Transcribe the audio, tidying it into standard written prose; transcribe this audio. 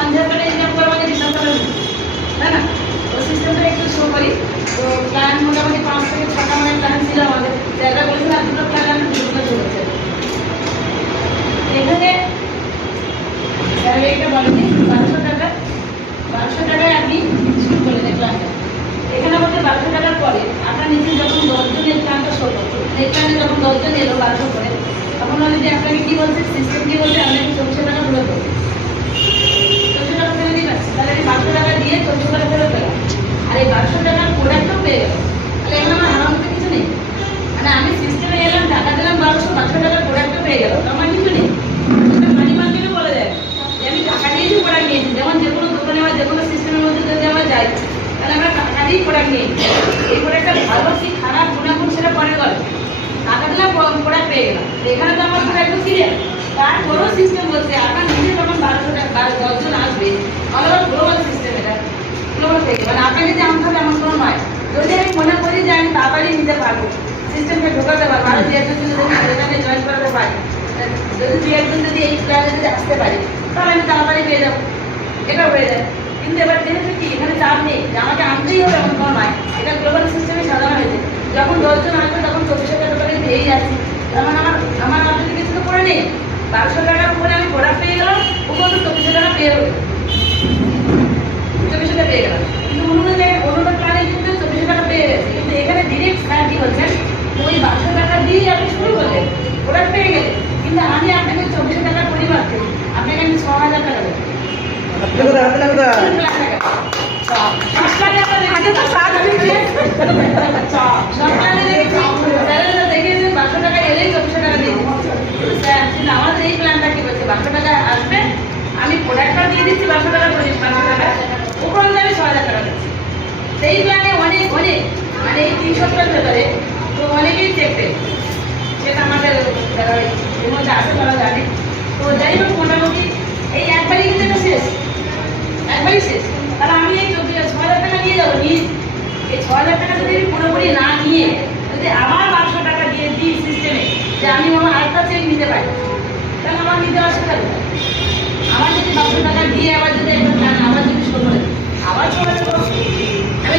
50 টাকা ইনকাম করে আমাকে 10 টাকা দিচ্ছে, তাই না? তো সিস্টেমটা একটু শো করি। তো প্ল্যান মোটামুটি 5 থেকে 6টা মানে প্ল্যান ছিল আমাদের, জায়গা বলেছিল আর দুটো প্ল্যান আমি দুটো চলেছে। এখানে স্যালারিটা বলেনি 1200 টাকায় আপনি শুরু করলেন এই প্ল্যানটা। এখানে বলতে 1200 টাকার পরে আপনার নিচে যখন 10 জনের প্ল্যানটা শো করছে, এই প্ল্যানে যখন 10 জন এলো 1200 করে, তখন হলে যে আপনাকে কি বলছে, সিস্টেম কি বলছে, আপনাকে 2400 টাকা ফেরত দেবে। 2400 টাকা ফেরত দিয়ে পাচ্ছি, তাহলে আমি 1200 টাকা দিয়ে 2400 টাকা ফেরত পেলাম। আর এই 1200 টাকার প্রোডাক্টও পেয়ে গেলাম। তাহলে এখানে আমার হারানোর মতো কিছু নেই। মানে আমি সিস্টেমে এলাম, টাকা দিলাম 1200 টাকার প্রোডাক্টও পেয়ে গেলাম, আমার কিছু নেই। মানি মার্কেটও বলে দেয় যে আমি টাকা দিয়েছি প্রোডাক্ট নিয়েছি। যেমন যে কোনো দোকানে বা যে কোনো সিস্টেমের মধ্যে যদি আমরা যাই, তাহলে আমরা টাকা দিয়েই প্রোডাক্ট নিয়েছি। এই প্রোডাক্টটা ভালো কি খারাপ গুণাগুণ সেটা পরে করে, টাকা দিলাম প্রোডাক্ট পেয়ে গেলাম। এখানে তো আমার পুরো একদম সিরিয়াস। তারপরেও সিস্টেম বলছে আপনার নিজে যখন 1200 টাকা 10 জন আসবে, আমাদের গ্লোবাল সিস্টেম, এটা গ্লোবাল থেকে, মানে আপনাকে যে আনতে হবে এমন কোনো নয়। যদি আমি মনে করি যে আমি তাড়াতাড়ি নিতে পারবো, সিস্টেমকে ঢোকাতে পারবো, আরো 2-1 জন যদি এখানে জয়েন করাতে পারি, যদি 2-1 জন যদি এই প্ল্যানে যদি আসতে পারি, তাহলে আমি তাড়াতাড়ি পেয়ে যাবো, এটা হয়ে যায়। কিন্তু এবার যেহেতু কি এখানে চাপ নেই যে আমাকে আনতেই হবে এমন কোনো নয়, এটা গ্লোবাল সিস্টেমে সাজানো হয়েছে। যখন 10 জন আসবে তখন 2400 টাকা করে পেয়েই যাচ্ছি। তখন আমার আপনাদের কিছু তো করে নেই, 1200 টাকার উপরে আমি প্রোডাক্ট পেয়ে গেলাম, উপরে তো 2400 টাকা পেয়ে হবে, 2400 টাকা পেয়ে গেলাম। কিন্তু অন্য প্ল্যানে কিন্তু 2400 টাকা পেয়ে গেছে। কিন্তু এখানে ডিরেক্ট স্যার কি বলছেন, ওই 1200 টাকা দিয়েই আপনি শুরু করলেন, প্রোডাক্ট পেয়ে গেলেন, কিন্তু আমি আপনাকে 2400 টাকার পরিবর্তে আপনাকে আমি 6000 টাকা দেবো। আমাদের এই প্ল্যানটা কি বলছে, 1200 টাকা আসবে, আমি প্রোডাক্টটা দিয়ে দিচ্ছি 1200 টাকা, 500 টাকা উপর আমি 6000 টাকা দিচ্ছি। সেই প্ল্যানে অনেক মানে এই 3 সপ্তাহের ভেতরে তো অনেকেই চেক পেয়েছে, সেটা আমাদের এর মধ্যে আসে তারা জানে। তো যাই হোক, মোটামুটি এই একবারই কিন্তু এটা শেষ, একবারই শেষ। তাহলে আমি এই 6000 টাকা নিয়ে যাবো, নিয়ে এই 6000 টাকা যদি আমি পুরোপুরি না নিয়ে যদি আবার 1200 টাকা দিয়ে দিই সিস্টেমে, যে আমি আমার আরেকটা চেক নিতে পারি, তাহলে আমার নিতে অসুবিধা হবে। আমার যদি 1200 টাকা দিয়ে আবার যদি একটা প্ল্যান আবার যদি শুরু করে আবার 6000 টাকা আমি